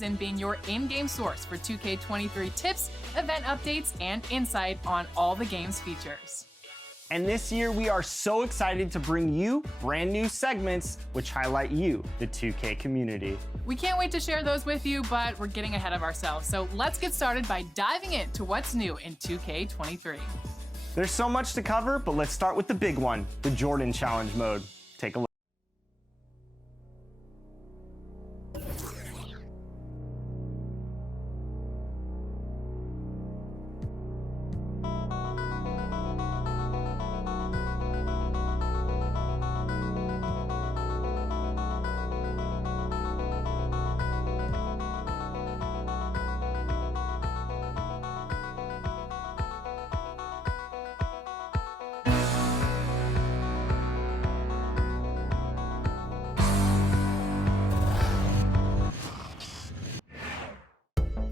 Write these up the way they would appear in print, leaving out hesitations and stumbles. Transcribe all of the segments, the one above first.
season being your in-game source for 2K23 tips, event updates, and insight on all the game's features. And this year, we are so excited to bring you brand new segments which highlight you, the 2K community. We can't wait to share those with you, but we're getting ahead of ourselves. So let's get started by diving into what's new in 2K23. There's so much to cover, but let's start with the big one, the Jordan Challenge mode. Take a look.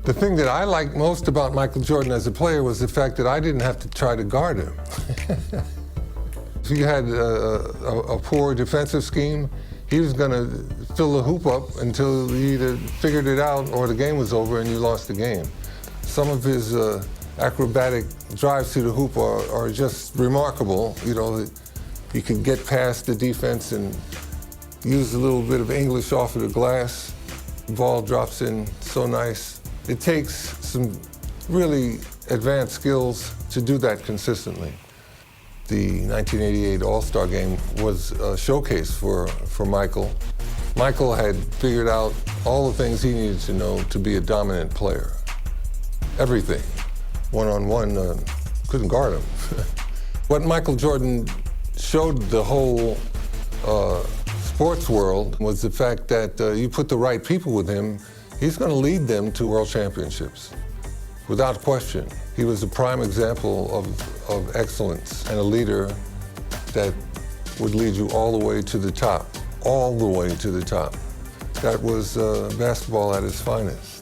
The thing that I liked most about Michael Jordan as a player was the fact that I didn't have to try to guard him. If you had a poor defensive scheme, he was going to fill the hoop up until you either figured it out or the game was over and you lost the game. Some of his acrobatic drives to the hoop are just remarkable. You know, he can get past the defense and use a little bit of English off of the glass. The ball drops in so nice. It takes some really advanced skills to do that consistently. The 1988 All-Star Game was a showcase for Michael. Michael had figured out all the things he needed to know to be a dominant player. Everything. One-on-one, couldn't guard him. What Michael Jordan showed the whole sports world was the fact that you put the right people with him, he's going to lead them to world championships, without question. He was a prime example of excellence and a leader that would lead you all the way to the top, all the way to the top. That was basketball at its finest.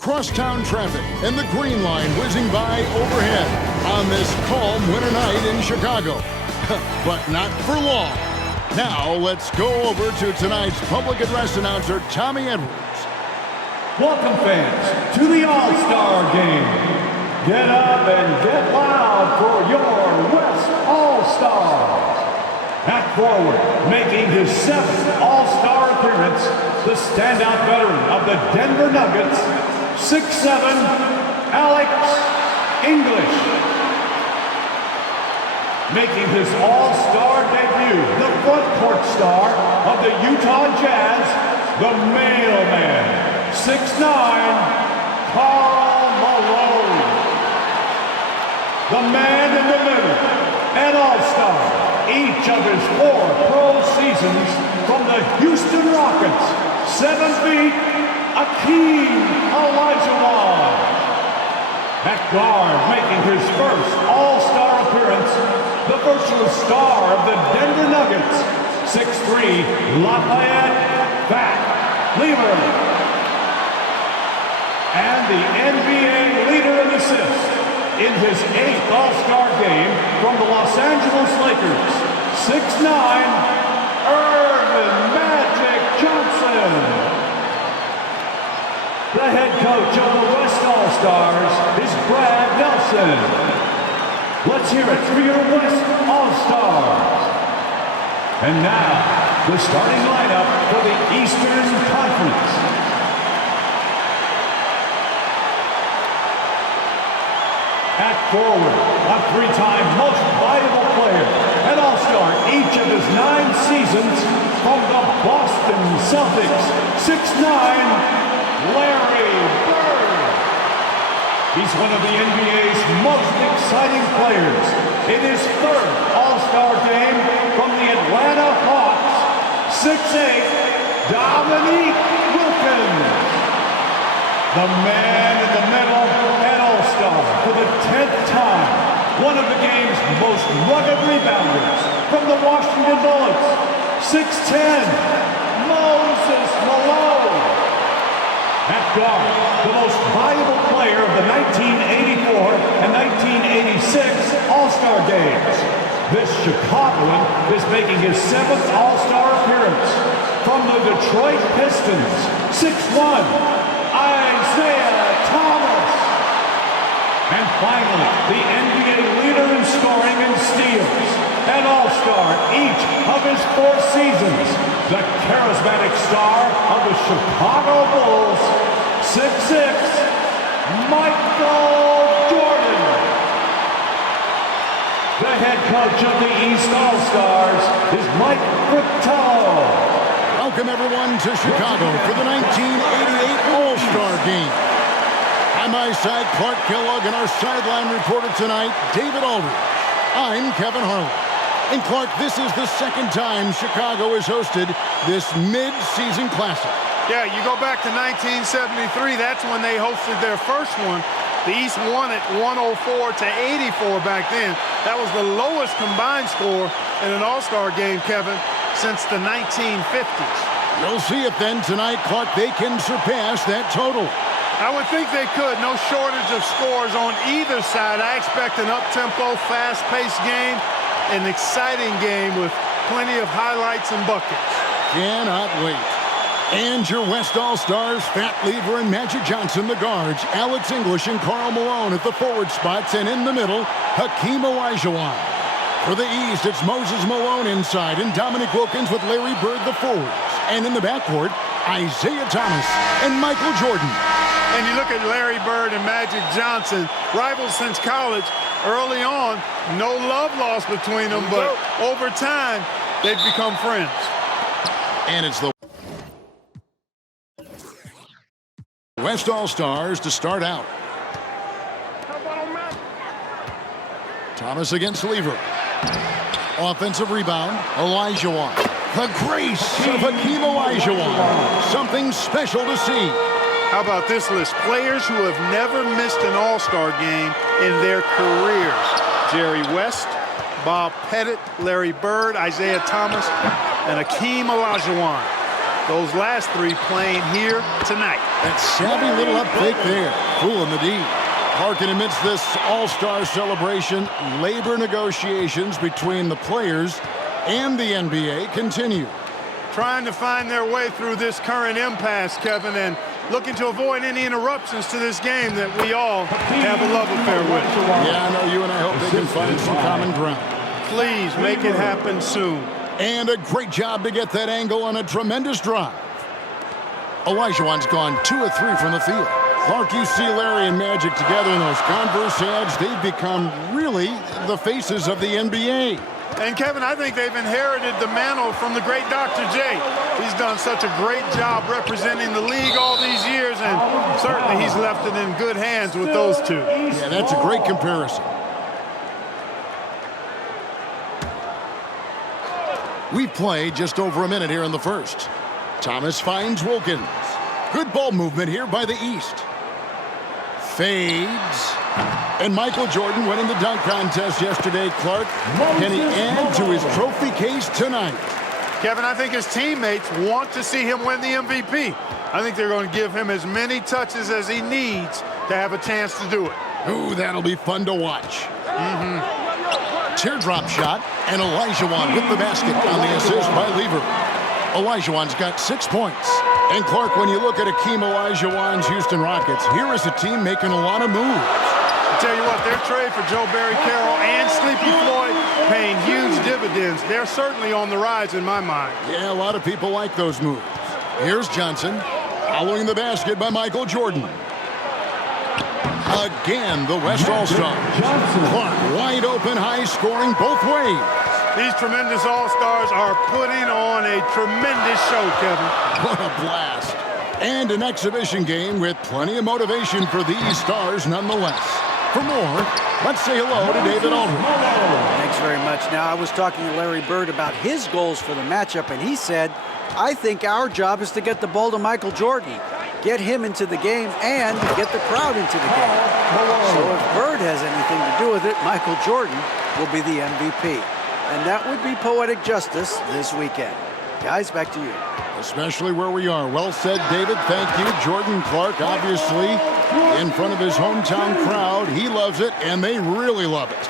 Crosstown traffic and the green line whizzing by overhead on this calm winter night in Chicago. But not for long. Now let's go over to tonight's public address announcer, Tommy Edwards. Welcome, fans, to the All-Star Game. Get up and get loud for your West All-Stars. At forward, making his 7th All-Star appearance, the standout veteran of the Denver Nuggets, 6'7", Alex English. Making his All-Star debut, the front court star of the Utah Jazz, the mailman, 6'9", Karl Malone. The man in the middle, an All-Star, each of his 4 pro seasons from the Houston Rockets, 7 feet, Akeem Olajuwon. At guard, making his first All-Star appearance, the virtual star of the Denver Nuggets, 6'3", Lafayette Fat Lever. And the NBA leader in assists in his 8th All-Star game from the Los Angeles Lakers, 6'9", Irvin Magic Johnson. The head coach of the West All-Stars is Brad Nelson. Let's hear it for your West All-Stars. And now, the starting lineup for the Eastern Conference. At forward, a 3-time most valuable player, an All-Star each of his 9 seasons from the Boston Celtics, 6'9", Larry Bird. He's one of the NBA's most exciting players in his 3rd All-Star game from the Atlanta 6'8", Dominique Wilkins. The man in the middle, an all-star for the 10th time. One of the game's most rugged rebounders from the Washington Bullets. 6'10", Moses Malone. At guard, the most valuable player of the 1984 and 1986 All-Star Games. This Chicagoan is making his 7th All-Star appearance. From the Detroit Pistons, 6'1", Isaiah Thomas. And finally, the NBA leader in scoring and steals. An All-Star each of his 4 seasons. The charismatic star of the Chicago Bulls, 6'6", Michael Jordan. The head coach of the East All-Stars is Mike Fratello. Welcome everyone to Chicago for the 1988 All-Star Game. On my side, Clark Kellogg, and our sideline reporter tonight, David Aldridge. I'm Kevin Harlan. And Clark, this is the second time Chicago has hosted this mid-season classic. Yeah, you go back to 1973, that's when they hosted their first one. The East won it 104 to 84 back then. That was the lowest combined score in an All-Star game, Kevin, since the 1950s. You'll see it then tonight, Clark. They can surpass that total. I would think they could. No shortage of scores on either side. I expect an up-tempo, fast-paced game, an exciting game with plenty of highlights and buckets. Cannot wait. And your West All-Stars, Fat Lever and Magic Johnson, the guards, Alex English and Karl Malone at the forward spots, and in the middle, Hakeem Olajuwon. For the East, it's Moses Malone inside and Dominique Wilkins with Larry Bird, the forwards. And in the backcourt, Isaiah Thomas and Michael Jordan. And you look at Larry Bird and Magic Johnson, rivals since college. Early on, no love lost between them, but over time, they've become friends. And it's the West All-Stars to start out. Thomas against Lever. Offensive rebound, Olajuwon. The grace of Hakeem Olajuwon. Something special to see. How about this list? Players who have never missed an All-Star game in their careers. Jerry West, Bob Pettit, Larry Bird, Isaiah Thomas, and Hakeem Olajuwon. Those last 3 playing here tonight. That savvy little up fake there, fooling the D. Harkin amidst this All-Star celebration, labor negotiations between the players and the NBA continue. Trying to find their way through this current impasse, Kevin, and looking to avoid any interruptions to this game that we all have a love affair with. Yeah, I know you and I hope they can find some common ground. Please make it happen soon. And a great job to get that angle on a tremendous drive. Olajuwon's gone 2 of 3 from the field. Clark, you see Larry and Magic together in those Converse ads. They've become really the faces of the NBA. And Kevin, I think they've inherited the mantle from the great Dr. J. He's done such a great job representing the league all these years, and certainly he's left it in good hands with those two. Yeah, that's a great comparison. We've played just over a minute here in the first. Thomas finds Wilkins. Good ball movement here by the East. Fades. And Michael Jordan winning the dunk contest yesterday. Clark, can he add to his trophy case tonight? Kevin, I think his teammates want to see him win the MVP. I think they're going to give him as many touches as he needs to have a chance to do it. Ooh, that'll be fun to watch. Teardrop shot, and Olajuwon with the basket on the assist by Lever. Olajuwon's got 6 points. And Clark, when you look at Hakeem Olajuwon's Houston Rockets, here is a team making a lot of moves. I tell you what, their trade for Joe Barry Carroll and Sleepy Floyd paying huge dividends. They're certainly on the rise in my mind. Yeah, a lot of people like those moves. Here's Johnson, following the basket by Michael Jordan. Again, the West All-Stars. Clark, wide open, high scoring both ways. These tremendous All-Stars are putting on a tremendous show, Kevin. What a blast. And an exhibition game with plenty of motivation for these stars nonetheless. For more, let's say hello to David Aldridge. Thanks very much. Now, I was talking to Larry Bird about his goals for the matchup, and he said, I think our job is to get the ball to Michael Jordan, get him into the game, and get the crowd into the game. So if Bird has anything to do with it, Michael Jordan will be the MVP. And that would be poetic justice this weekend. Guys, back to you. Especially where we are. Well said, David. Thank you. Jordan Clark, obviously, in front of his hometown crowd. He loves it, and they really love it.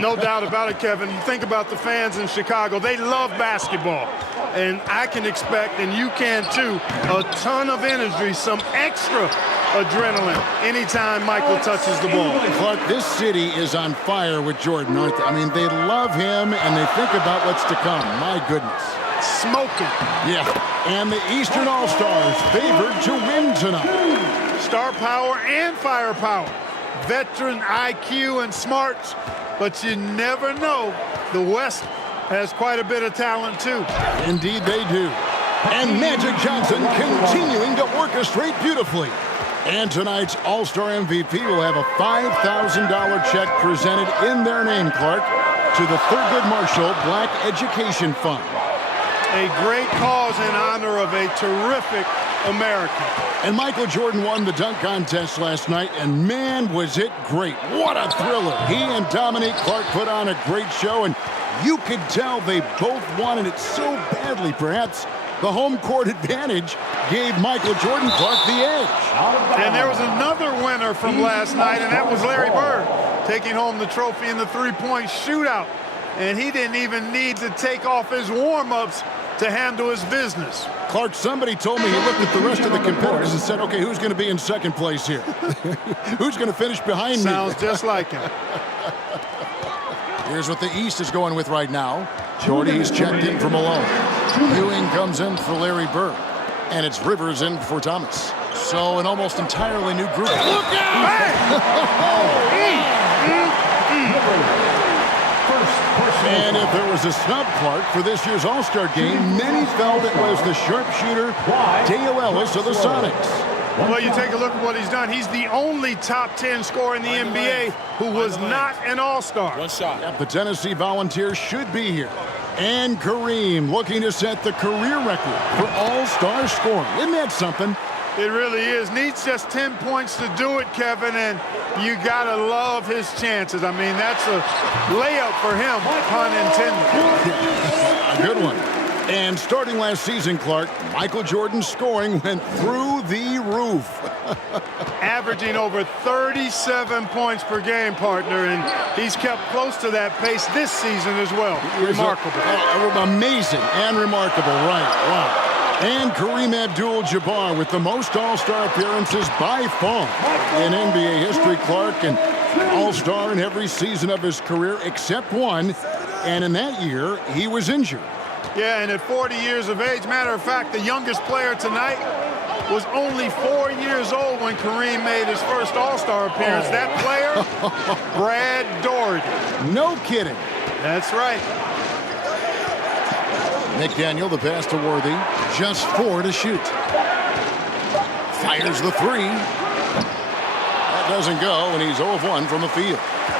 No doubt about it, Kevin. You think about the fans in Chicago. They love basketball. And I can expect, and you can too, a ton of energy, some extra adrenaline anytime Michael touches the ball. Clark, this city is on fire with Jordan, aren't they? I mean, they love him, and they think about what's to come. My goodness. Smoking. Yeah, and the Eastern All-Stars favored to win tonight. Star power and firepower. Veteran IQ and smarts. But you never know. The West has quite a bit of talent, too. Indeed they do. And Magic Johnson continuing to orchestrate beautifully. And tonight's All-Star MVP will have a $5,000 check presented in their name, Clark, to the Thurgood Marshall Black Education Fund. A great cause in honor of a terrific American. And Michael Jordan won the dunk contest last night, and man, was it great. What a thriller. He and Dominique Clark put on a great show, and you could tell they both wanted it so badly. Perhaps the home court advantage gave Michael Jordan Clark the edge. And there was another winner from last night, and that was Larry Bird, taking home the trophy in the three-point shootout. And he didn't even need to take off his warm-ups to handle his business. Clark, somebody told me he looked at the rest of the competitors and said, okay, who's going to be in second place here? Who's going to finish behind me? Sounds just like him. Here's what the East is going with right now. Jordy's checked in for Malone. Ewing comes in for Larry Bird. And it's Rivers in for Thomas. So an almost entirely new group. Look out! And if there was a snub, Clark, for this year's All-Star game, many felt it was the sharpshooter Dale Ellis of the Sonics. Well, you take a look at what he's done. He's the only top 10 scorer in the NBA who was not an All-Star. One shot. Yep, the Tennessee Volunteers should be here. And Kareem looking to set the career record for All-Star scoring. Isn't that something? It really is. Needs just 10 points to do it, Kevin, and you got to love his chances. I mean, that's a layup for him, pun intended. A good one. And starting last season, Clark, Michael Jordan's scoring went through the roof. Averaging over 37 points per game, partner, and he's kept close to that pace this season as well. Remarkable. Amazing and remarkable, right. Wow. And Kareem Abdul-Jabbar with the most All-Star appearances by far in NBA history, Clark, and All-Star in every season of his career except one, and in that year, he was injured. Yeah, and at 40 years of age, matter of fact, the youngest player tonight was only 4 years old when Kareem made his first All-Star appearance. That player, Brad Daugherty. No kidding. That's right. McDaniel, the pass to Worthy. Just 4 to shoot. Fires the 3. That doesn't go, and he's 0 of 1 from the field.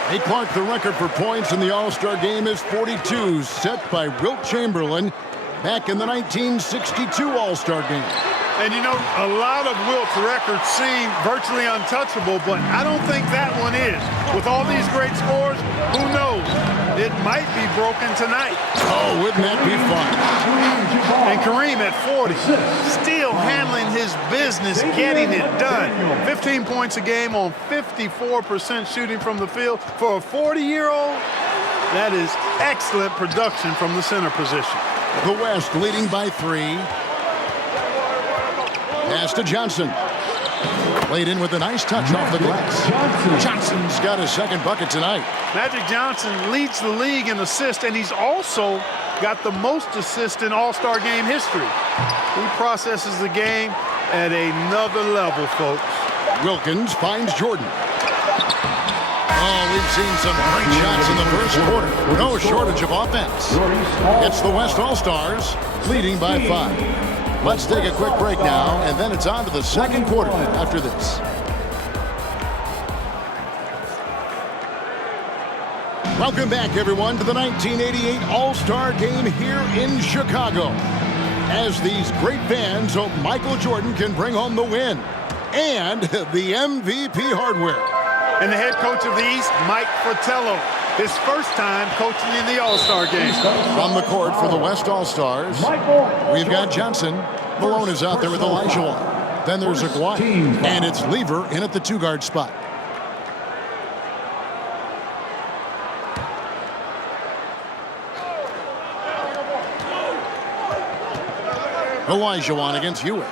Hey, Clark, the record for points in the All-Star game is 42, set by Wilt Chamberlain back in the 1962 All-Star game. And, you know, a lot of Wilt's records seem virtually untouchable, but I don't think that one is. With all these great scores, who knows? It might be broken tonight. Oh, wouldn't that be fun? And Kareem at 40, still handling his business, getting it done. 15 points a game on 54% shooting from the field. For a 40-year-old, that is excellent production from the center position. The West leading by 3. Pass to Johnson. Played in with a nice touch off the glass. Johnson's got his second bucket tonight. Magic Johnson leads the league in assists, and he's also got the most assists in All-Star game history. He processes the game at another level, folks. Wilkins finds Jordan. Oh, we've seen some great shots in the first quarter. No shortage of offense. It's the West All-Stars leading by 5. Let's take a quick break now, and then it's on to the second quarter after this. Welcome back, everyone, to the 1988 All-Star Game here in Chicago. As these great fans hope Michael Jordan can bring home the win and the MVP hardware. And the head coach of the East, Mike Fratello, his first time coaching in the All-Star Game. From the court for the West All-Stars, we've got Johnson. Malone is out there with Elijah. Then there's Aguirre, and it's Lever in at the 2-guard spot. Elijah against Hewitt.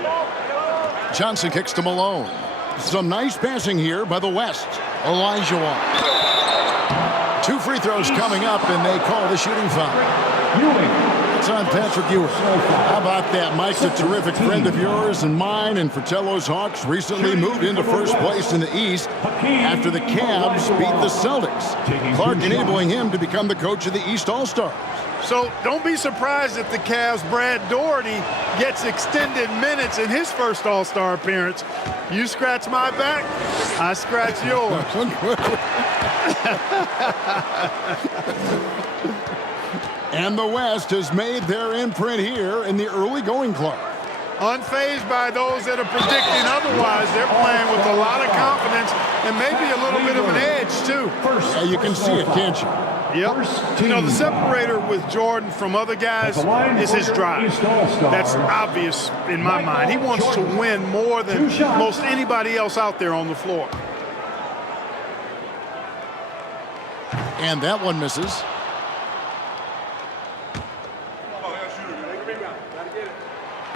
Johnson kicks to Malone. Some nice passing here by the West. Elijah 2 free throws coming up, and they call the shooting foul. It's on Patrick Ewing. How about that? Mike's a terrific friend of yours and mine, and Fratello's Hawks recently moved into first place in the East after the Cavs beat the Celtics. Clark enabling him to become the coach of the East All-Stars. So don't be surprised if the Cavs' Brad Daugherty gets extended minutes in his first All-Star appearance. You scratch my back, I scratch yours. And the West has made their imprint here in the early going clock. Unfazed by those that are predicting otherwise. They're playing with a lot of confidence and maybe a little bit of an edge, too. Yeah, you can see it, can't you? Yep. You know, the separator with Jordan from other guys is his drive. That's obvious in my mind. He wants to win more than most anybody else out there on the floor. And that one misses.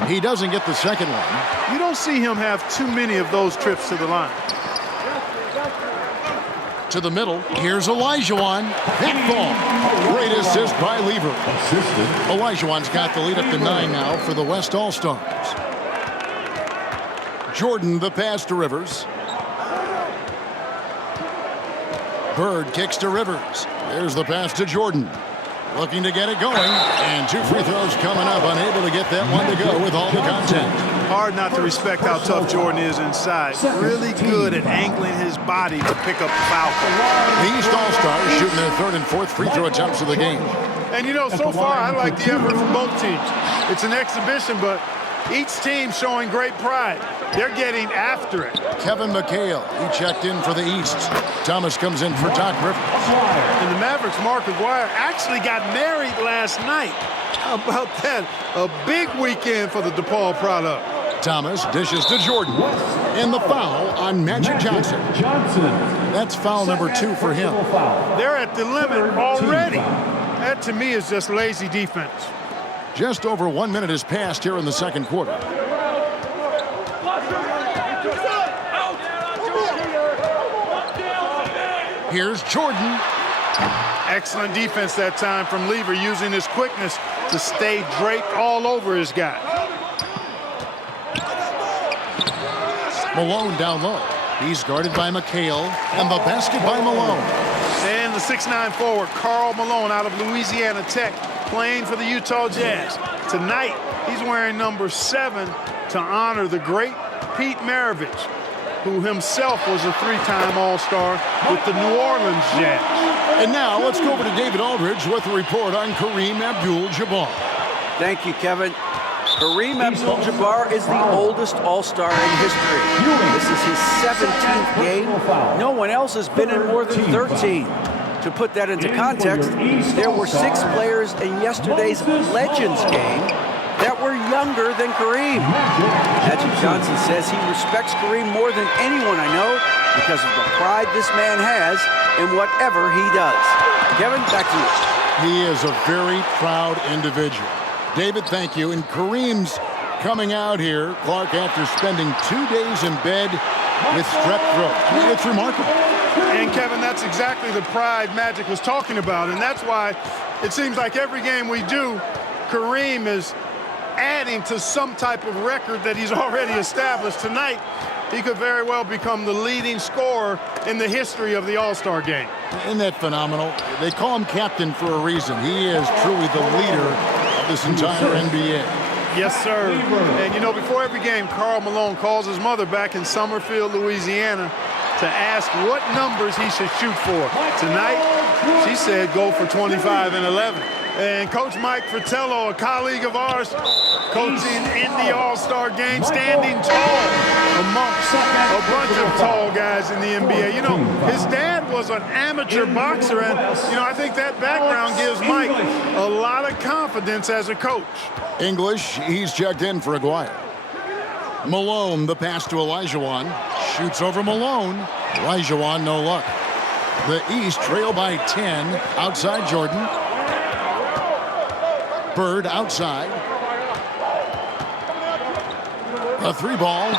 He doesn't get the second one. You don't see him have too many of those trips to the line. To the middle, here's Olajuwon. That ball. Great assist by Lever. Olajuwon's got the lead up to 9 now for the West All-Stars. Jordan the pass to Rivers. Bird kicks to Rivers. There's the pass to Jordan. Looking to get it going, and 2 free throws coming up, unable to get that one to go with all the contact. Hard not to respect how tough Jordan is inside. Really good at angling his body to pick up the foul. The East All-Stars shooting their 3rd and 4th free throw attempts of the game. And you know, so far I like the effort from both teams. It's an exhibition, but each team showing great pride. They're getting after it. Kevin McHale, he checked in for the East. Thomas comes in for Doc Rivers. And the Mavericks' Mark Aguirre actually got married last night. How about that? A big weekend for the DePaul product. Thomas dishes to Jordan. And the foul on Magic Johnson. That's foul number 2 for him. They're at the limit already. That, to me, is just lazy defense. Just over 1 minute has passed here in the second quarter. Here's Jordan. Excellent defense that time from Lever, using his quickness to stay draped all over his guy. Malone down low. He's guarded by McHale, and the basket by Malone. And the 6'9" forward, Karl Malone, out of Louisiana Tech, playing for the Utah Jazz. Tonight, he's wearing number 7 to honor the great Pete Maravich, who himself was a 3-time All-Star with the New Orleans Jazz. And now let's go over to David Aldridge with a report on Kareem Abdul-Jabbar. Thank you, Kevin. Kareem Abdul-Jabbar is the oldest All-Star in history. This is his 17th game. No one else has been in more than 13. To put that into context, there were 6 players in yesterday's Legends game that were younger than Kareem. Magic Johnson says he respects Kareem more than anyone I know because of the pride this man has in whatever he does. Kevin, back to you. He is a very proud individual. David, thank you. And Kareem's coming out here, Clark, after spending 2 days in bed with strep throat. It's remarkable. And Kevin, that's exactly the pride Magic was talking about. And that's why it seems like every game we do, Kareem is adding to some type of record that he's already established. Tonight, he could very well become the leading scorer in the history of the All-Star game. Isn't that phenomenal? They call him captain for a reason. He is truly the leader of this entire NBA. Yes, sir. And, you know, before every game, Karl Malone calls his mother back in Summerfield, Louisiana, to ask what numbers he should shoot for. Tonight, she said go for 25 and 11. And Coach Mike Fratello, a colleague of ours, coaching in the All-Star game, standing tall amongst a bunch of tall guys in the NBA. You know, his dad was an amateur boxer, and, you know, I think that background gives Mike a lot of confidence as a coach. English, he's checked in for Aguirre. Malone, the pass to Olajuwon. Shoots over Malone. Olajuwon, no luck. The East trail by 10 outside Jordan. Bird outside. A 3-ball.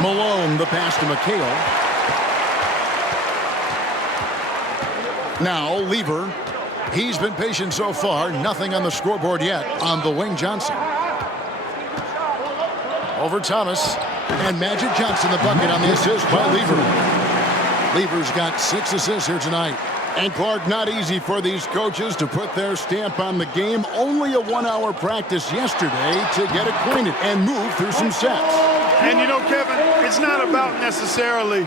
Malone, the pass to McHale. Now Lever. He's been patient so far. Nothing on the scoreboard yet on the wing. Johnson. Over Thomas. And Magic Johnson the bucket on the assist by Lever. Lever's got 6 assists here tonight. And Clark, not easy for these coaches to put their stamp on the game. Only a 1-hour practice yesterday to get acquainted and move through some sets. And you know, Kevin, it's not about necessarily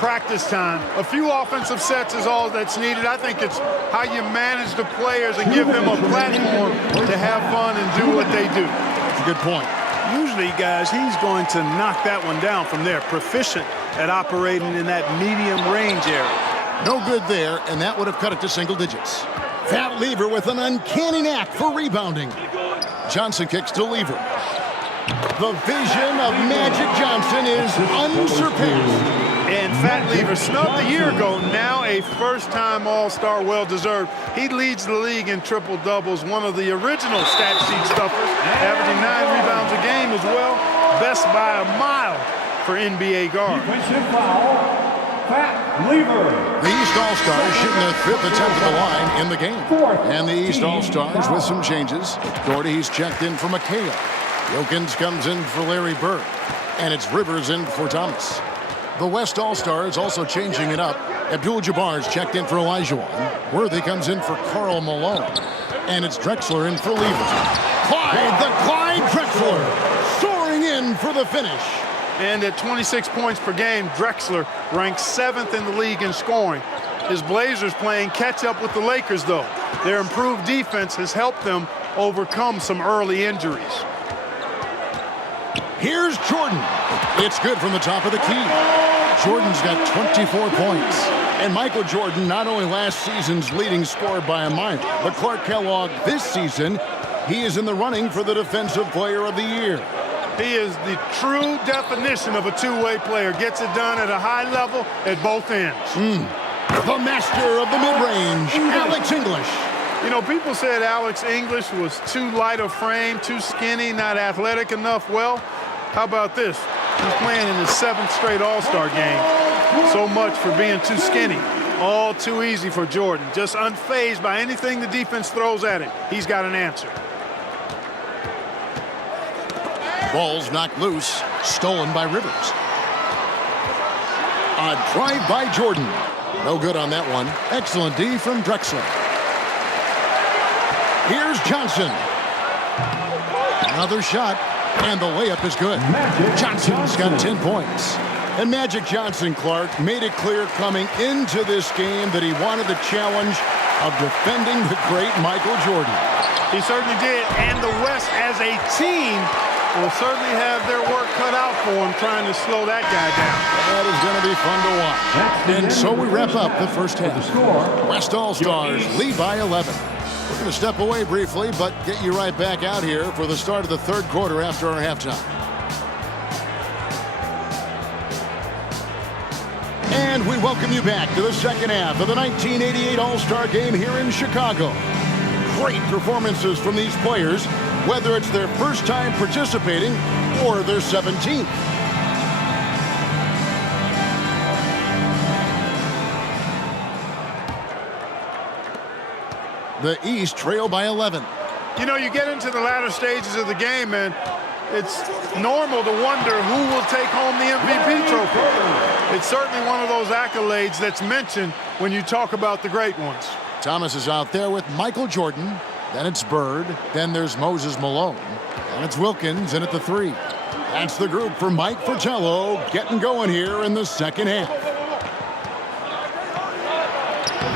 practice time. A few offensive sets is all that's needed. I think it's how you manage the players and give them a platform to have fun and do what they do. That's a good point. Usually, guys, he's going to knock that one down from there. Proficient at operating in that medium range area. No good there, and that would have cut it to single digits. Fat Lever with an uncanny knack for rebounding. Johnson kicks to Lever. The vision of Magic Johnson is unsurpassed. And Fat Lever snubbed a year ago, now a first-time All-Star, well-deserved. He leads the league in triple-doubles, one of the original stat sheet stuffers, averaging 9 rebounds a game as well. Best by a mile for NBA guard. The East All-Stars shooting their 5th attempt at the line in the game. And the East All-Stars with some changes. Doherty, he's checked in for McHale. Wilkins comes in for Larry Bird. And it's Rivers in for Thomas. The West All-Stars also changing it up. Abdul-Jabbar's checked in for Olajuwon. Worthy comes in for Karl Malone. And it's Drexler in for Lever. Clyde Drexler soaring in for the finish. And at 26 points per game, Drexler ranks 7th in the league in scoring. His Blazers playing catch-up with the Lakers, though. Their improved defense has helped them overcome some early injuries. Here's Jordan. It's good from the top of the key. Jordan's got 24 points. And Michael Jordan, not only last season's leading scorer by a mile, but Clark Kellogg this season, he is in the running for the Defensive Player of the Year. He is the true definition of a two-way player. Gets it done at a high level at both ends. The master of the mid-range, Alex English. You know, people said Alex English was too light of frame, too skinny, not athletic enough. Well, how about this? He's playing in his 7th straight All-Star game. So much for being too skinny. All too easy for Jordan. Just unfazed by anything the defense throws at him. He's got an answer. Ball's knocked loose, stolen by Rivers. A drive by Jordan. No good on that one. Excellent D from Drexler. Here's Johnson. Another shot, and the layup is good. Johnson's got 10 points. And Magic Johnson, Clark, made it clear coming into this game that he wanted the challenge of defending the great Michael Jordan. He certainly did, and the West as a team will certainly have their work cut out for him trying to slow that guy down. That is going to be fun to watch. And so we wrap up the first half. West All-Stars lead by 11. We're going to step away briefly, but get you right back out here for the start of the third quarter after our halftime. And we welcome you back to the second half of the 1988 All-Star Game here in Chicago. Great performances from these players, whether it's their first time participating or their 17th. The East trail by 11. You know, you get into the latter stages of the game, and it's normal to wonder who will take home the MVP trophy. It's certainly one of those accolades that's mentioned when you talk about the great ones. Thomas is out there with Michael Jordan. Then it's Bird. Then there's Moses Malone. And it's Wilkins in at the 3. That's the group for Mike Fratello getting going here in the second half.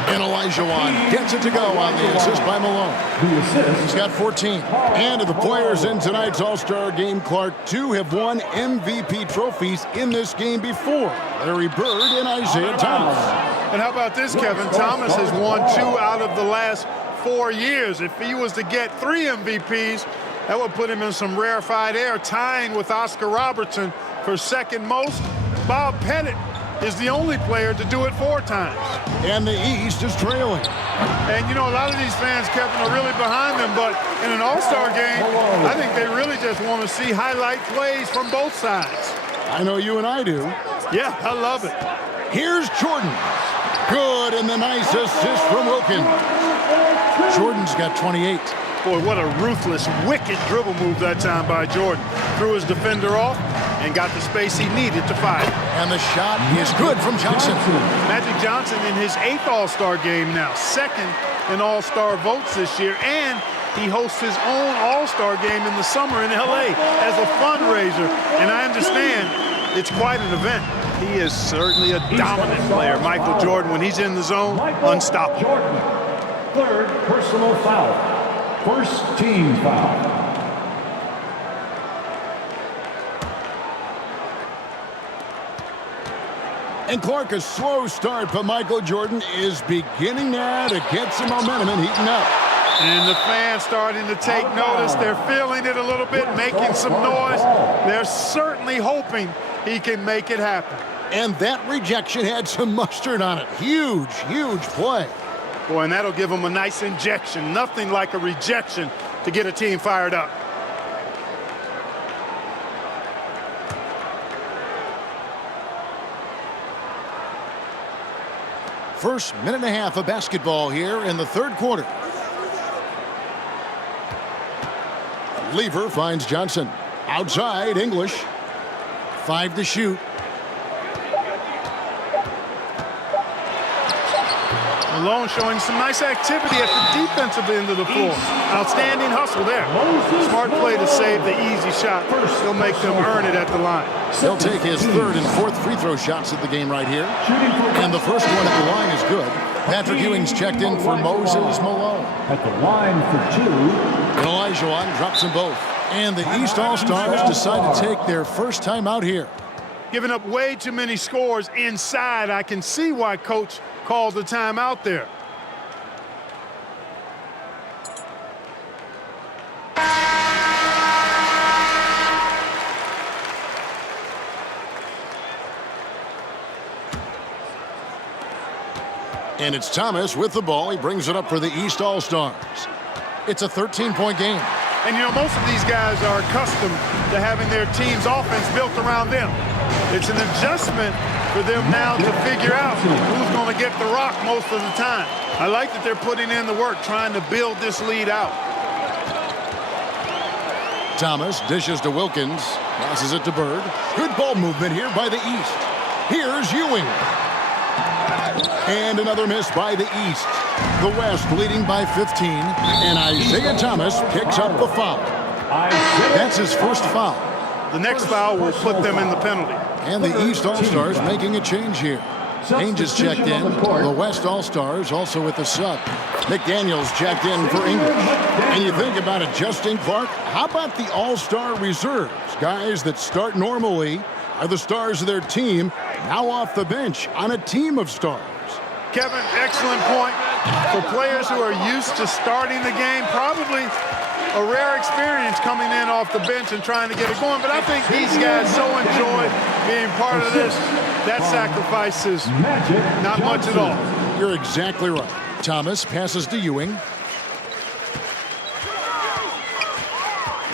And Olajuwon gets it to go on the assist by Malone. He's got 14. And of the players in tonight's All-Star game, Clark, 2 have won MVP trophies in this game before. Larry Bird and Isaiah Thomas. And how about this, Kevin? Thomas has won 2 out of the last 4 years. If he was to get 3 MVPs, that would put him in some rarefied air, tying with Oscar Robertson for second most. Bob Pettit is the only player to do it 4 times. And the East is trailing. And, you know, a lot of these fans, Kevin, are really behind them. But in an All-Star game, I think they really just want to see highlight plays from both sides. I know you and I do. Yeah, I love it. Here's Jordan. Good, and the nice assist from Wilkins. Jordan's got 28. Boy, what a ruthless, wicked dribble move that time by Jordan. Threw his defender off and got the space he needed to fire. And the shot is good from Johnson. Magic Johnson in his 8th All-Star game now, 2nd in All-Star votes this year, and he hosts his own All-Star game in the summer in LA as a fundraiser. And I understand it's quite an event. He is certainly a dominant player, Michael Jordan. When he's in the zone, unstoppable. Jordan, 3rd personal foul. First team foul. And Clark, a slow start, but Michael Jordan is beginning now to get some momentum and heating up. And the fans starting to take notice. They're feeling it a little bit, making some noise. They're certainly hoping he can make it happen. And that rejection had some mustard on it. Huge, huge play. Boy, and that'll give them a nice injection. Nothing like a rejection to get a team fired up. First minute and a half of basketball here in the 3rd quarter. Lever finds Johnson. Outside, English. 5 to shoot. Malone showing some nice activity at the defensive end of the floor. Outstanding hustle there. Smart play to save the easy shot. He'll make them earn it at the line. He'll take his 3rd and 4th free throw shots of the game right here. And the first one at the line is good. Patrick Ewing's checked in for Moses Malone. At the line for 2. And Olajuwon drops them both. And the East All-Stars decide to take their first time out here. Giving up way too many scores inside. I can see why Coach called the timeout there. And it's Thomas with the ball. He brings it up for the East All-Stars. It's a 13-point game. And, you know, most of these guys are accustomed to having their team's offense built around them. It's an adjustment for them now to figure out who's going to get the rock most of the time. I like that they're putting in the work, trying to build this lead out. Thomas dishes to Wilkins. Passes it to Bird. Good ball movement here by the East. Here's Ewing. And another miss by the East. The West leading by 15. And Isaiah Thomas picks up the foul. That's his first foul. The next foul will put them in the penalty. And the East All-Stars making a change here. Ainge is checked in. The West All-Stars also with the sub. McDaniels checked in for English. And you think about adjusting, Clark, how about the All-Star reserves? Guys that start normally are the stars of their team, now off the bench on a team of stars. Kevin, excellent point. For players who are used to starting the game, probably a rare experience coming in off the bench and trying to get it going. But I think these guys so enjoy being part of this. That sacrifice is not much at all. You're exactly right. Thomas passes to Ewing.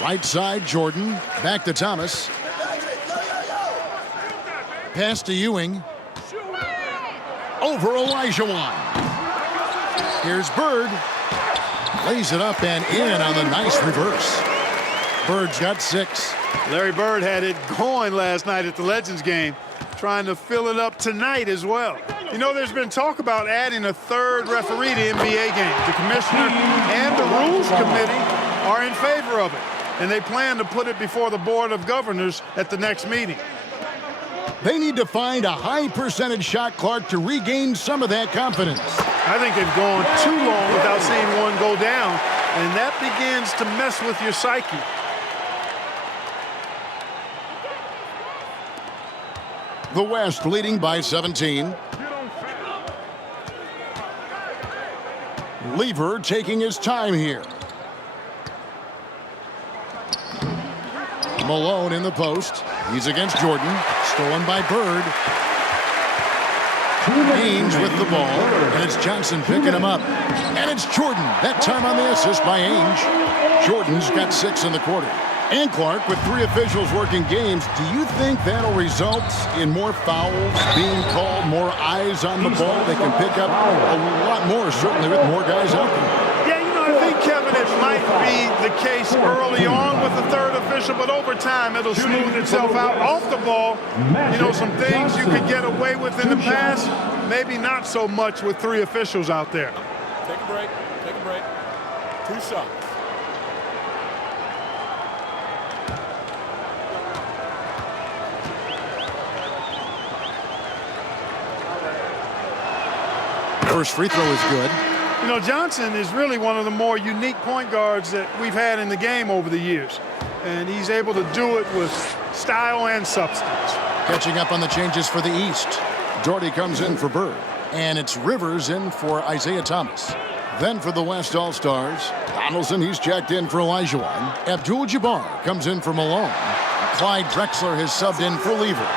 Right side, Jordan. Back to Thomas. Pass to Ewing. Over Olajuwon. Here's Bird. Lays it up and in on the nice reverse. Bird's got 6. Larry Bird had it going last night at the Legends game, trying to fill it up tonight as well. You know, there's been talk about adding a 3rd referee to NBA games. The commissioner and the rules committee are in favor of it. and they plan to put it before the Board of Governors at the next meeting. They need to find a high percentage shot, Clark, to regain some of that confidence. I think they've gone too long without seeing one go down, and that begins to mess with your psyche. The West leading by 17. Lever taking his time here. Malone in the post. He's against Jordan. Stolen by Bird. Ainge with the ball. And it's Johnson picking him up. And it's Jordan. That time on the assist by Ainge. Jordan's got 6 in the quarter. And Clark, with 3 officials working games, do you think that'll result in more fouls being called, more eyes on the ball? They can pick up a lot more, certainly with more guys out there. Yeah, you know, I think, Kevin, it might be the case early on with the third official, but over time it'll smooth itself out. Off the ball, you know, some things you could get away with in the past, maybe not so much with 3 officials out there. Take a break. Take a break. 2 shots. First free throw is good. You know, Johnson is really one of the more unique point guards that we've had in the game over the years. And he's able to do it with style and substance. Catching up on the changes for the East. Doherty comes in for Bird. And it's Rivers in for Isaiah Thomas. Then for the West All-Stars, Donaldson, he's checked in for Olajuwon. Abdul-Jabbar comes in for Malone. Clyde Drexler has subbed in for Lever.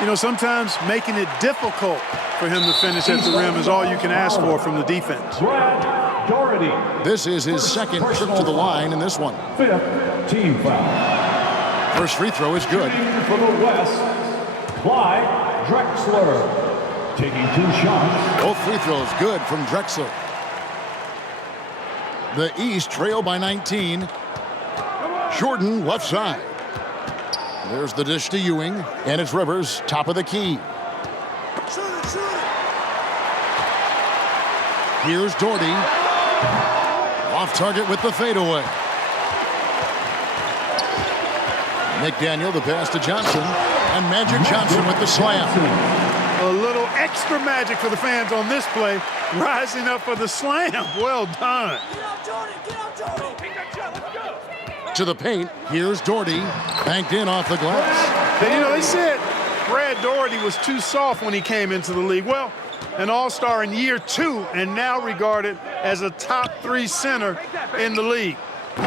You know, sometimes making it difficult for him to finish at the rim is all you can ask for from the defense. Brad Doherty. This is his second trip to the line in this one. 5th team foul. First free throw is good. For the West, Clyde Drexler taking 2 shots. Both free throws good from Drexler. The East trail by 19. Jordan left side. There's the dish to Ewing, and it's Rivers, top of the key. Here's Doherty. Off target with the fadeaway. McDaniel, the pass to Johnson, and Magic Johnson with the slam. A little extra magic for the fans on this play, rising up for the slam. Well done. To the paint, here's Doherty, banked in off the glass. You know, they said Brad Doherty was too soft when he came into the league. Well, an all-star in year 2 and now regarded as a top 3 center in the league.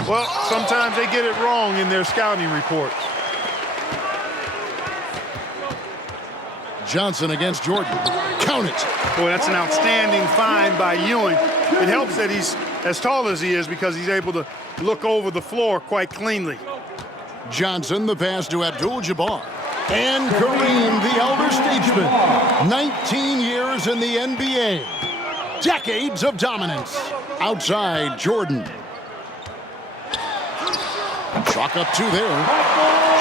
Well, sometimes they get it wrong in their scouting reports. Johnson against Jordan. Count it. Boy, that's an outstanding find by Ewing. It helps that he's as tall as he is because he's able to look over the floor quite cleanly. Johnson, the pass to Abdul-Jabbar. And Kareem, the elder statesman. 19 years in the NBA. Decades of dominance. Outside, Jordan. Chalk up 2 there.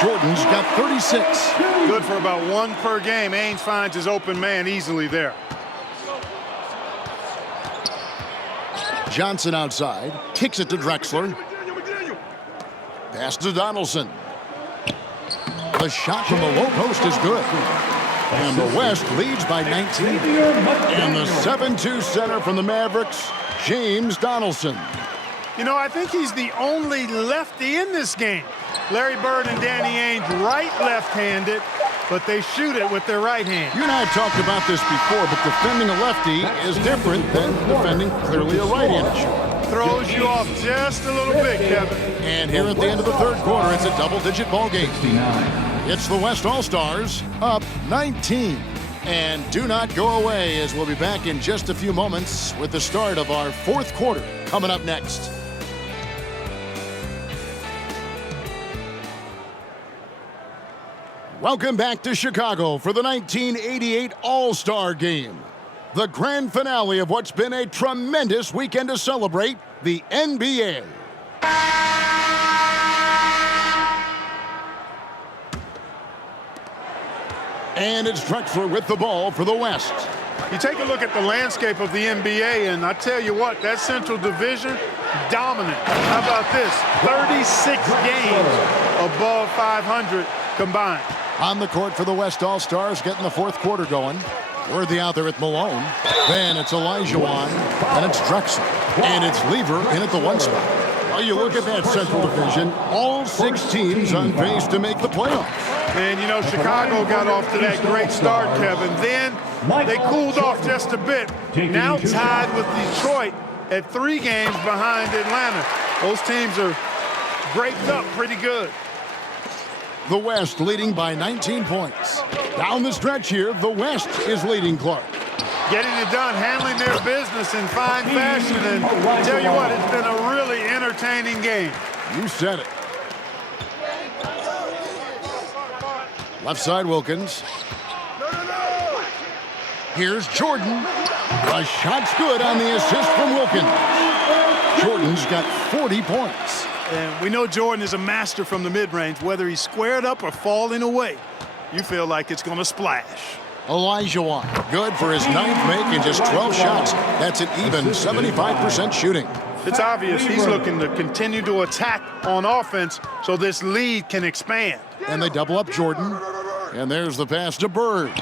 Jordan's got 36. Good for about 1 per game. Ainge finds his open man easily there. Johnson outside. Kicks it to Drexler. Pass to Donaldson. The shot from the low post is good. And the West leads by 19. And the 7-2 center from the Mavericks, James Donaldson. You know, I think he's the only lefty in this game. Larry Bird and Danny Ainge right left-handed, but they shoot it with their right hand. You and I have talked about this before, but defending a lefty is different than defending clearly a right-handed shooter. Throws you off just a little bit, Kevin. And here at the end of the third quarter, it's a double-digit ball game. It's the West All-Stars up 19. And do not go away, as we'll be back in just a few moments with the start of our fourth quarter coming up next. Welcome back to Chicago for the 1988 All-Star Game. The grand finale of what's been a tremendous weekend to celebrate the NBA. And it's Drexler with the ball for the West. You take a look at the landscape of the NBA, and I tell you what, that Central Division dominant. How about this? 36 games above 500 combined. On the court for the West All-Stars, getting the fourth quarter going. Worthy out there at Malone. Then it's Olajuwon, and it's Drexler, and it's Lever in at the one spot. Well, you look at that Central Division, all 6 teams on pace to make the playoffs. And, you know, Chicago got off to that great start, Kevin. Then they cooled off just a bit. Now tied with Detroit at 3 games behind Atlanta. Those teams are graped up pretty good. The West leading by 19 points. Down the stretch here, the West is leading Clark. Getting it done, handling their business in fine fashion. And tell you what, it's been a really entertaining game. You said it. Left side, Wilkins. Here's Jordan. The shot's good on the assist from Wilkins. Jordan's got 40 points. And we know Jordan is a master from the mid-range. Whether he's squared up or falling away, you feel like it's going to splash. Olajuwon, good for his 9th make in just 12 shots. That's an even 75% shooting. It's obvious he's looking to continue to attack on offense so this lead can expand. And they double up Jordan. And there's the pass to Bird.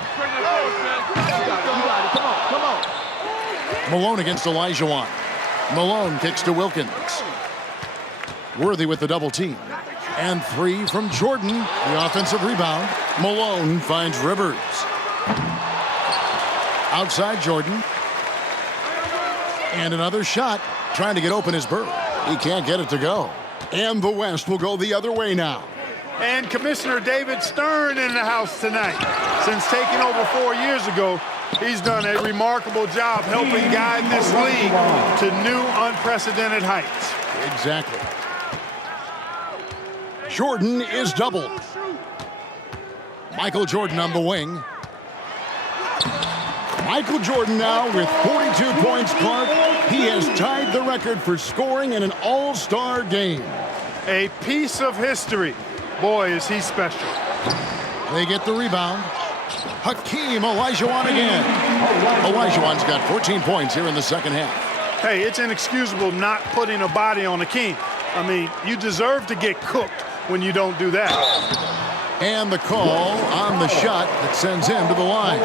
Malone against Olajuwon. Malone kicks to Wilkins. Worthy with the double team. And 3 from Jordan. The offensive rebound. Malone finds Rivers. Outside Jordan. And another shot. Trying to get open is Bird. He can't get it to go. And the West will go the other way now. And Commissioner David Stern in the house tonight. Since taking over 4 years ago, he's done a remarkable job helping guide this league to new unprecedented heights. Exactly. Jordan is doubled. Michael Jordan on the wing. Michael Jordan now with 42 points, Clark. He has tied the record for scoring in an all-star game. A piece of history. Boy, is he special. They get the rebound. Hakeem Olajuwon again. Olajuwon's got 14 points here in the second half. Hey, it's inexcusable not putting a body on Hakeem. I mean, you deserve to get cooked when you don't do that. And the call on the shot that sends him to the line.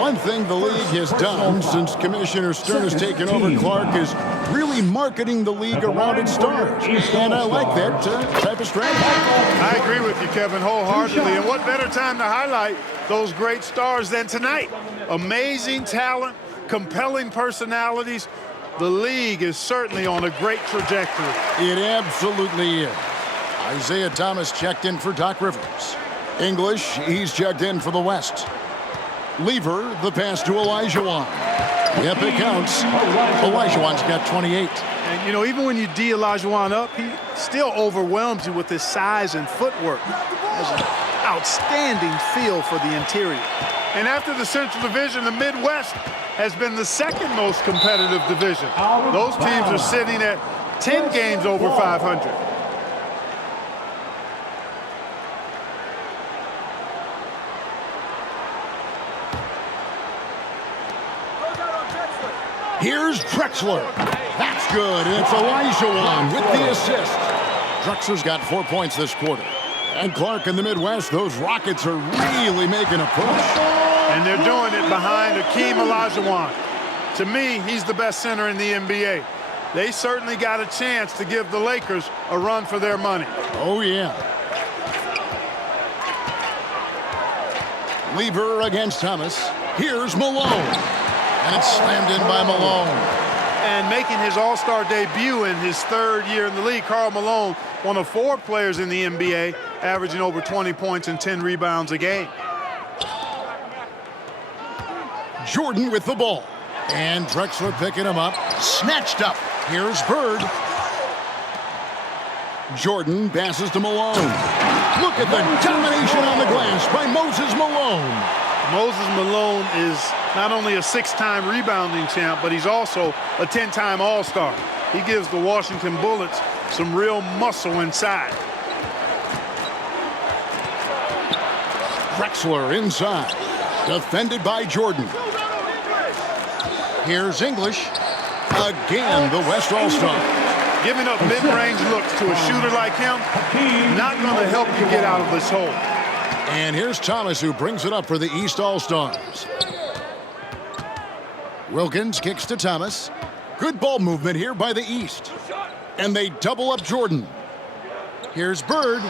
One thing the league has done since Commissioner Stern has taken over, Clark, is really marketing the league around its stars. And I like that type of strategy. I agree with you, Kevin, wholeheartedly. And what better time to highlight those great stars than tonight? Amazing talent, compelling personalities. The league is certainly on a great trajectory. It absolutely is. Isaiah Thomas checked in for Doc Rivers. English, he's checked in for the West. Lever, the pass to Olajuwon. Yep, it counts. Olajuwon's got 28. And, you know, even when you D Olajuwon up, he still overwhelms you with his size and footwork. Has an outstanding feel for the interior. And after the Central Division, the Midwest has been the second most competitive division. Those teams are sitting at 10 games over 500. Here's Drexler. That's good, and it's Olajuwon with the assist. Drexler's got 4 points this quarter. And Clark in the Midwest, those Rockets are really making a push. And they're doing it behind Hakeem Olajuwon. To me, he's the best center in the NBA. They certainly got a chance to give the Lakers a run for their money. Oh, yeah. Lever against Thomas. Here's Malone. And it's slammed in by Malone. And making his all-star debut in his 3rd year in the league, Karl Malone, one of 4 players in the NBA, averaging over 20 points and 10 rebounds a game. Jordan with the ball. And Drexler picking him up. Snatched up. Here's Bird. Jordan passes to Malone. Look at the domination on the glass by Moses Malone. Moses Malone is not only a 6-time rebounding champ, but he's also a 10-time All-Star. He gives the Washington Bullets some real muscle inside. Drexler inside. Defended by Jordan. Here's English. Again, the West All-Star. Giving up mid-range looks to a shooter like him, not going to help you get out of this hole. And here's Thomas, who brings it up for the East All-Stars. Wilkins kicks to Thomas. Good ball movement here by the East. And they double up Jordan. Here's Bird.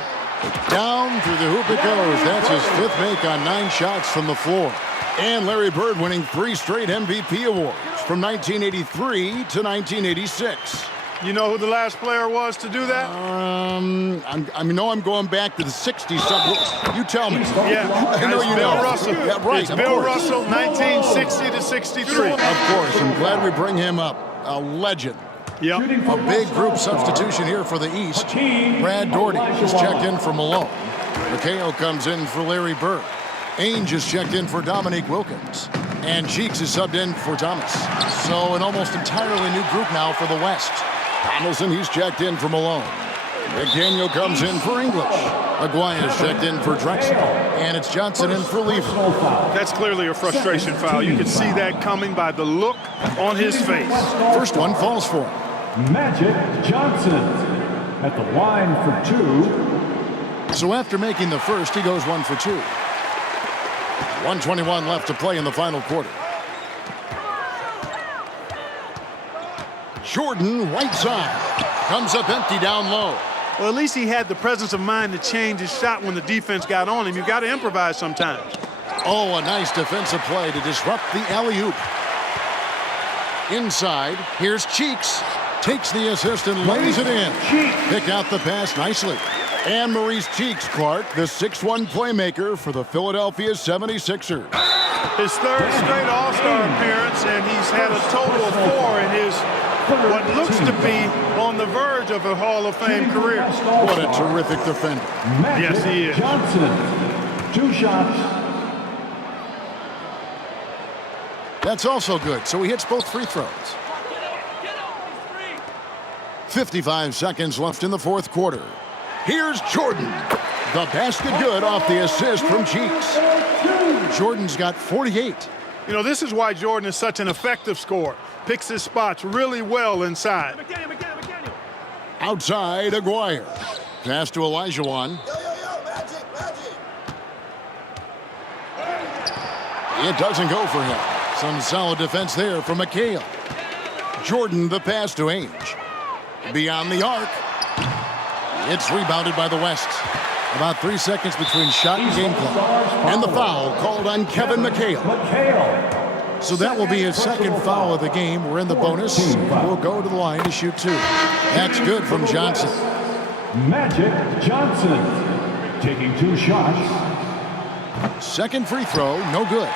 Down through the hoop it goes. That's his 5th make on 9 shots from the floor. And Larry Bird winning 3 straight MVP awards from 1983 to 1986. You know who the last player was to do that? I'm going back to the 60s. You tell me. Yeah, I know it's you Bill know. Russell. Yeah, right, It's of Bill course. Russell, 1960 to 63. Of course. I'm glad we bring him up. A legend. Yep. A big group substitution here for the East. Brad Doherty is checked in for Malone. Mikhail comes in for Larry Bird. Ainge is checked in for Dominique Wilkins. And Cheeks is subbed in for Thomas. So an almost entirely new group now for the West. Donaldson, he's checked in for Malone. McDaniel comes in for English. Aguirre is checked in for Drexel. And it's Johnson in for Lever. That's clearly a frustration foul. You can see that coming by the look on his face. First one falls for him. Magic Johnson at the line for 2. So after making the first, he goes 1 for 2. 1:21 left to play in the final quarter. Jordan, right side. Comes up empty down low. Well, at least he had the presence of mind to change his shot when the defense got on him. You've got to improvise sometimes. Oh, a nice defensive play to disrupt the alley-oop. Inside, here's Cheeks. Takes the assist and lays it in. Pick out the pass nicely. And Maurice Cheeks Clark, the 6'1 playmaker for the Philadelphia 76ers. His 3rd straight All-Star appearance, and he's had a total of 4 in his what looks to be on the verge of a Hall of Fame career. What a terrific defender. Yes, he is. Johnson, 2 shots. That's also good, so he hits both free throws. 55 seconds left in the 4th quarter. Here's Jordan. The basket good off the assist from Cheeks. Jordan's got 48. You know, this is why Jordan is such an effective scorer. Picks his spots really well inside. Outside, Aguirre. Pass to Olajuwon. It doesn't go for him. Some solid defense there from Mikhail. Jordan, the pass to Ainge. Beyond the arc. It's rebounded by the West. About 3 seconds between shot and game clock. And the foul called on Kevin McHale. So that will be his 2nd foul of the game. We're in the bonus. We'll go to the line to shoot 2. That's good from Johnson. Magic Johnson taking 2 shots. 2nd free throw, no good.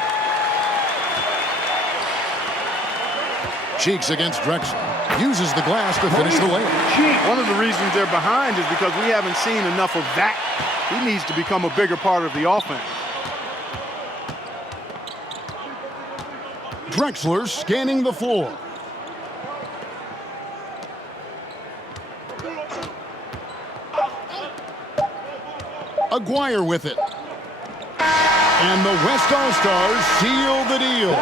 Cheeks against Drexel. Uses the glass to finish the layup. One of the reasons they're behind is because we haven't seen enough of that. He needs to become a bigger part of the offense. Drexler scanning the floor. Aguirre with it. And the West All-Stars seal the deal.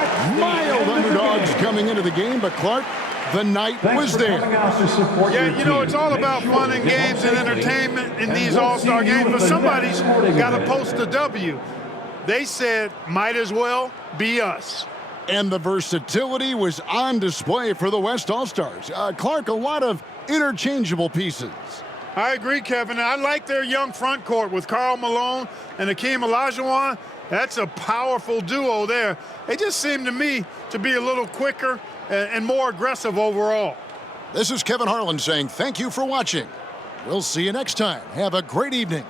Mild underdogs coming into the game, but Clark, the night was there. Yeah, you know, it's all about fun and games and entertainment in these All-Star games, but somebody's got to post a W. They said, might as well be us. And the versatility was on display for the West All-Stars. Clark, a lot of interchangeable pieces. I agree, Kevin. I like their young front court with Karl Malone and Hakeem Olajuwon. That's a powerful duo there. They just seem to me to be a little quicker and more aggressive overall. This is Kevin Harlan saying thank you for watching. We'll see you next time. Have a great evening.